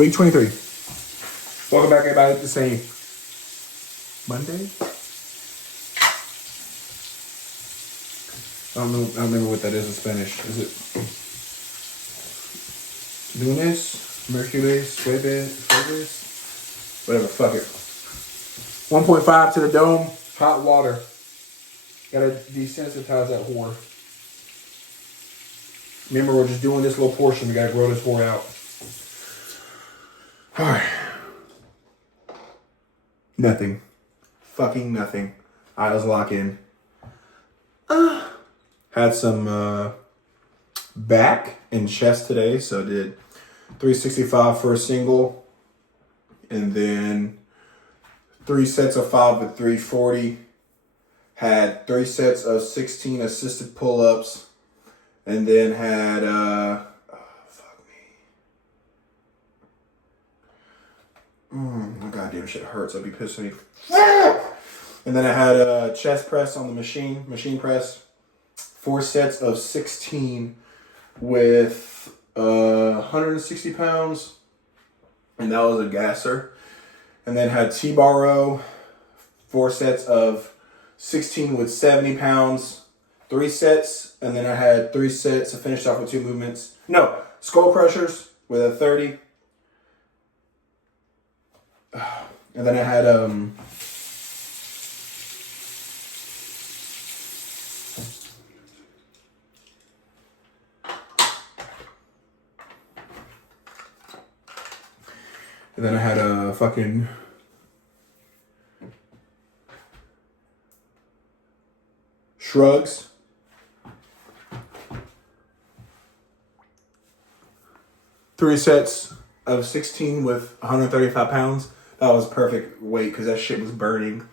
Week 23. Welcome back, everybody. The same Monday. I don't remember what that is in Spanish. Is it lunes, mercules, jueves, whatever? Fuck it. 1.5 to the dome. Hot water. Gotta desensitize that whore. Remember, we're just doing this little portion. We gotta grow this whore out. All right. Nothing. Fucking nothing. All right, let's lock in. Had some back and chest today, so I did 365 for a single, and then 3 sets of 5 with 340. Had 3 sets of 16 assisted pull-ups, and then had my goddamn shit hurts. I'd be pissing me. And then I had a chest press on the machine press. 4 sets of 16 with 160 pounds. And that was a gasser. And then had T-bar row. 4 sets of 16 with 70 pounds. 3 sets. And then I had 3 sets. I finished off with 2 movements. No, skull crushers with a 30. And then I had a fucking shrugs. Three sets of 16 with 135 pounds. That was perfect weight because that shit was burning.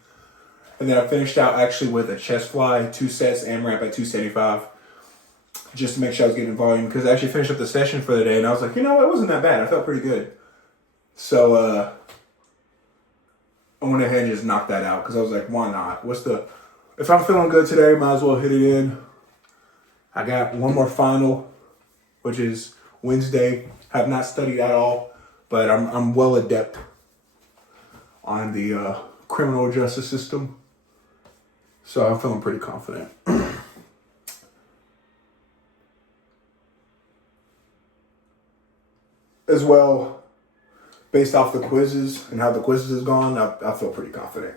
And then I finished out actually with a chest fly, 2 sets, AMRAP at 275. Just to make sure I was getting volume. Because I actually finished up the session for the day and I was like, you know, it wasn't that bad. I felt pretty good. So I went ahead and just knocked that out because I was like, why not? If I'm feeling good today, might as well hit it in. I got one more final, which is Wednesday. Have not studied at all, but I'm well adept on the criminal justice system. So I'm feeling pretty confident. As well, based off the quizzes and how the quizzes has gone, I feel pretty confident.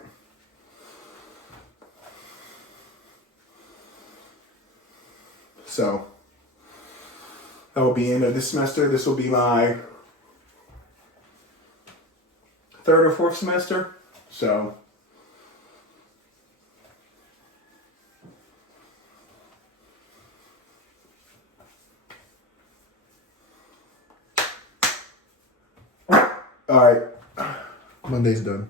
So that will be end of this semester. This will be my 3rd or 4th semester. So all right, Monday's done.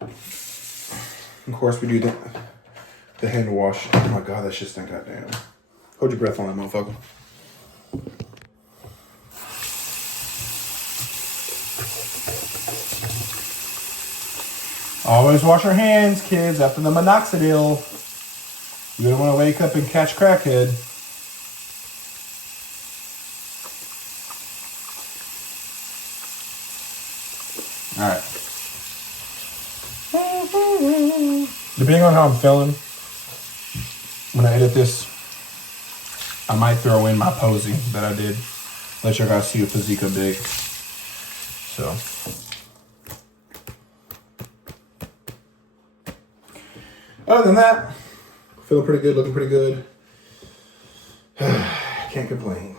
Of course, we do the hand wash. Oh my god, that shit stank. Goddamn. Hold your breath on that motherfucker. Always wash your hands, kids, after the minoxidil. You don't want to wake up and catch crackhead. Alright. Depending on how I'm feeling, when I edit this, I might throw in my posing that I did. Let you guys see a physique big. So. Other than that, feeling pretty good, looking pretty good. Can't complain.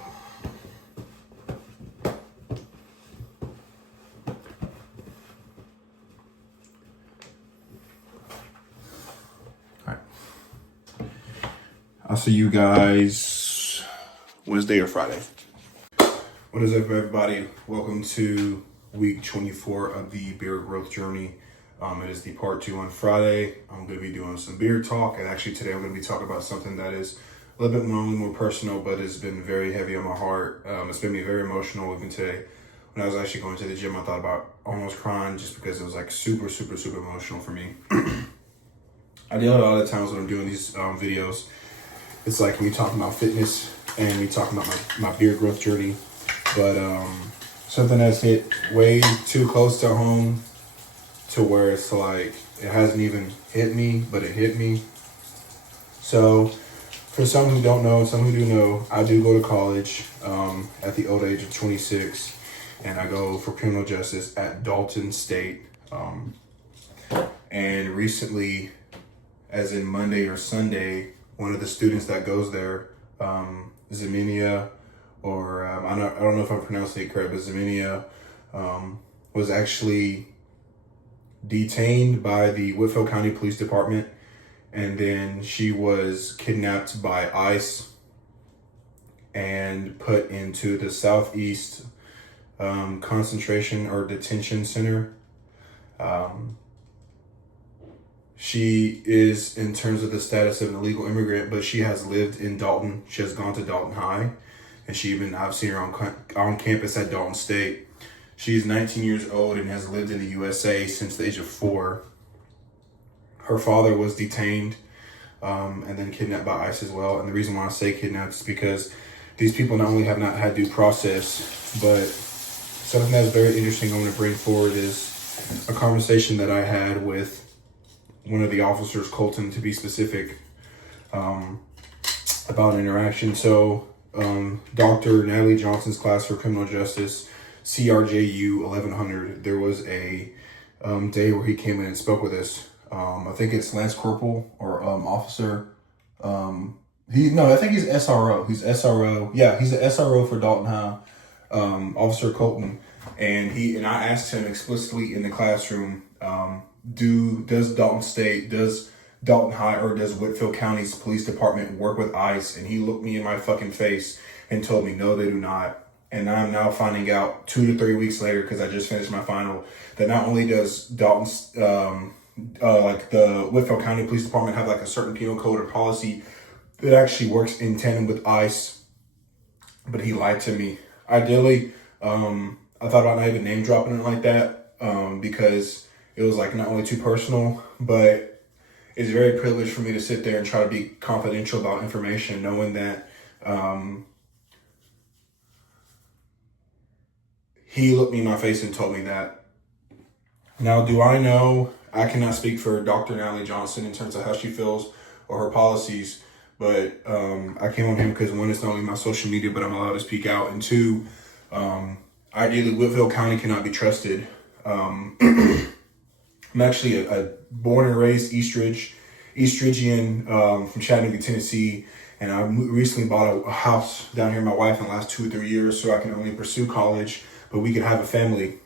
All right. I'll see you guys Wednesday or Friday. What is up, everybody? Welcome to week 24 of the beard growth journey. It is the part 2 on Friday. I'm going to be doing some beard talk, and actually today I'm going to be talking about something that is a little bit more personal, but it's been very heavy on my heart. It's made me very emotional even today. When I was actually going to the gym, I thought about almost crying just because it was like super emotional for me. I deal with a lot of times when I'm doing these videos. It's like me talking about fitness and me talking about my beard growth journey. But something that's hit way too close to home to where it's like it hasn't even hit me, but it hit me. So, for some who don't know, some who do know, I do go to college at the old age of 26, and I go for criminal justice at Dalton State. And recently, as in Monday or Sunday, one of the students that goes there, Zeminia, or I don't know if I'm pronouncing it correct, but Zeminia was actually detained by the Whitfield County Police Department, and then she was kidnapped by ICE and put into the Southeast concentration or detention center. She is, in terms of the status of an illegal immigrant, but she has lived in Dalton. She has gone to Dalton High, and I've seen her on campus at Dalton State. She's 19 years old and has lived in the USA since the age of 4. Her father was detained and then kidnapped by ICE as well. And the reason why I say kidnapped is because these people not only have not had due process, but something that's very interesting I want to bring forward is a conversation that I had with one of the officers, Colton to be specific, about an interaction. So Dr. Natalie Johnson's class for criminal justice, CRJU 1100, there was a day where he came in and spoke with us. I think it's Lance Corporal or officer. I think he's SRO. He's SRO. Yeah, he's the SRO for Dalton High, Officer Colton. And I asked him explicitly in the classroom, does Dalton High or does Whitfield County's police department work with ICE? And he looked me in my fucking face and told me, no, they do not. And I'm now finding out 2 to 3 weeks later, because I just finished my final, that not only does Dalton's, like the Whitfield County Police Department have like a certain penal code or policy that actually works in tandem with ICE, but he lied to me. Ideally, I thought about not even name dropping it like that, because it was like not only too personal, but it's very privileged for me to sit there and try to be confidential about information, knowing that he looked me in my face and told me that. Now, do I know? I cannot speak for Dr. Natalie Johnson in terms of how she feels or her policies, but I came on him because, one, it's not only my social media, but I'm allowed to speak out, and 2, ideally, Whitfield County cannot be trusted. I'm actually a born and raised Eastridgian from Chattanooga, Tennessee, and I recently bought a house down here with my wife in the last 2 or 3 years so I can only pursue college, but we could have a family.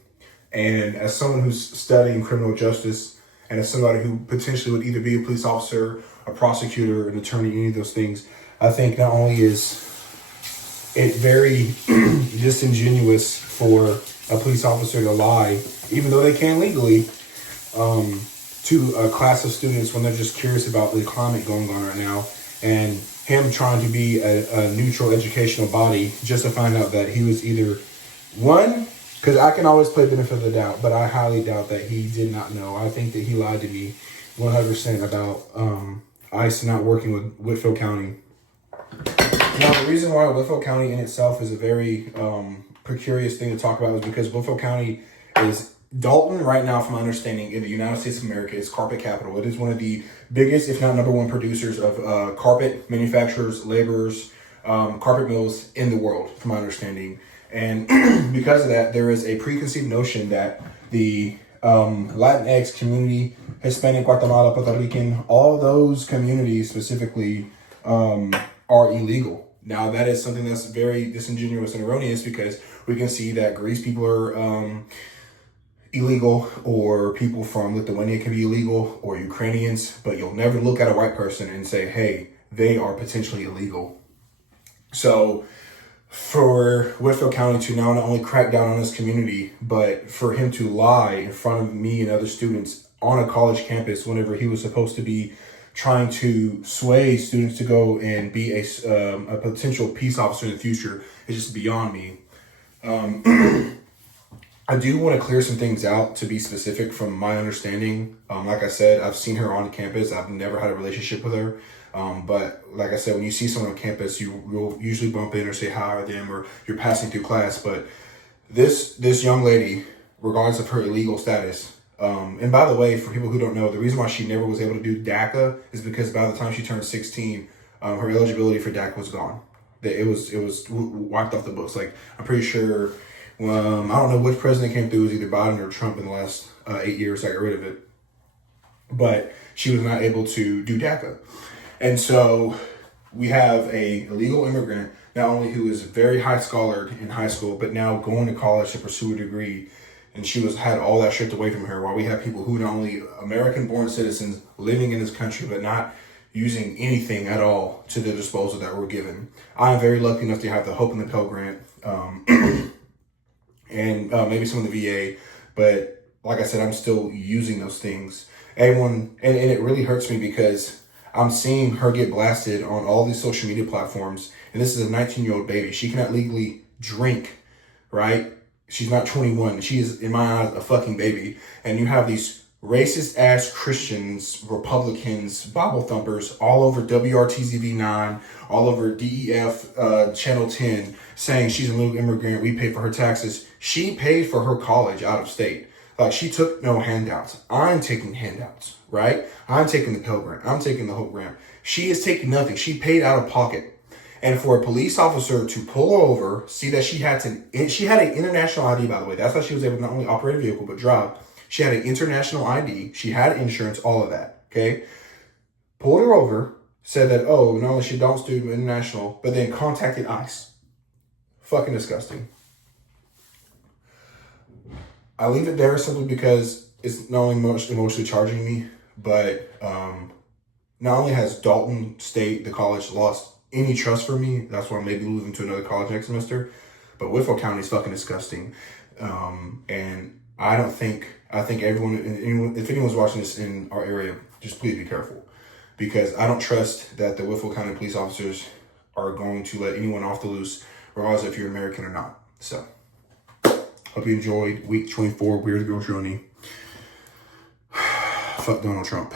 And as someone who's studying criminal justice, and as somebody who potentially would either be a police officer, a prosecutor, an attorney, any of those things, I think not only is it very disingenuous for a police officer to lie, even though they can legally, to a class of students when they're just curious about the climate going on right now, and him trying to be a neutral educational body just to find out that he was either one, because I can always play benefit of the doubt, but I highly doubt that he did not know. I think that he lied to me 100% about ICE not working with Whitfield County. Now, the reason why Whitfield County in itself is a very precarious thing to talk about is because Whitfield County is Dalton right now, from my understanding, in the United States of America, is carpet capital. It is one of the biggest, if not number one, producers of carpet manufacturers, laborers, carpet mills in the world, from my understanding. And because of that, there is a preconceived notion that the Latinx community, Hispanic, Guatemala, Puerto Rican, all those communities specifically are illegal. Now, that is something that's very disingenuous and erroneous, because we can see that Greece people are illegal, or people from Lithuania can be illegal, or Ukrainians, but you'll never look at a white person and say, hey, they are potentially illegal. So for Whitfield County to now not only crack down on this community, but for him to lie in front of me and other students on a college campus whenever he was supposed to be trying to sway students to go and be a potential peace officer in the future is just beyond me. I do want to clear some things out to be specific from my understanding. Like I said, I've seen her on campus. I've never had a relationship with her. But like I said, when you see someone on campus, you'll usually bump in or say hi to them, or you're passing through class. But This young lady, regardless of her illegal status, and by the way, for people who don't know, the reason why she never was able to do DACA is because by the time she turned 16, her eligibility for DACA was gone. It was wiped off the books. Like, I'm pretty sure, I don't know which president came through, it was either Biden or Trump in the last 8 years. I got rid of it, but she was not able to do DACA, and so we have a illegal immigrant, not only who is very high scholared in high school, but now going to college to pursue a degree, and she had all that stripped away from her. While we have people who not only American-born citizens living in this country, but not using anything at all to the disposal that we're given. I am very lucky enough to have the Hope and the Pell Grant, and maybe some of the VA, but like I said, I'm still using those things. Everyone, and it really hurts me because I'm seeing her get blasted on all these social media platforms, and this is a 19-year-old baby. She cannot legally drink, right? She's not 21. She is, in my eyes, a fucking baby. And you have these racist-ass Christians, Republicans, Bible thumpers all over WRTZV9, all over DEF Channel 10, saying she's a little immigrant, we pay for her taxes. She paid for her college out of state. Like, she took no handouts. I'm taking handouts, right? I'm taking the Pell Grant. I'm taking the Hope Grant. She is taking nothing. She paid out of pocket. And for a police officer to pull her over, see that she had an international ID, by the way. That's how she was able to not only operate a vehicle, but drive. She had an international ID. She had insurance, all of that, okay? Pulled her over, said that, oh, not only she don't do international, but then contacted ICE. Fucking disgusting. I leave it there simply because it's not only emotionally charging me, but not only has Dalton State, the college, lost any trust for me, that's why I'm maybe losing to another college next semester, but Whitfield County is fucking disgusting. And I think everyone, if anyone's watching this in our area, just please be careful, because I don't trust that the Whitfield County police officers are going to let anyone off the loose, regardless if you're American or not. So, hope you enjoyed week 24, Weird Girl Journey. Fuck Donald Trump.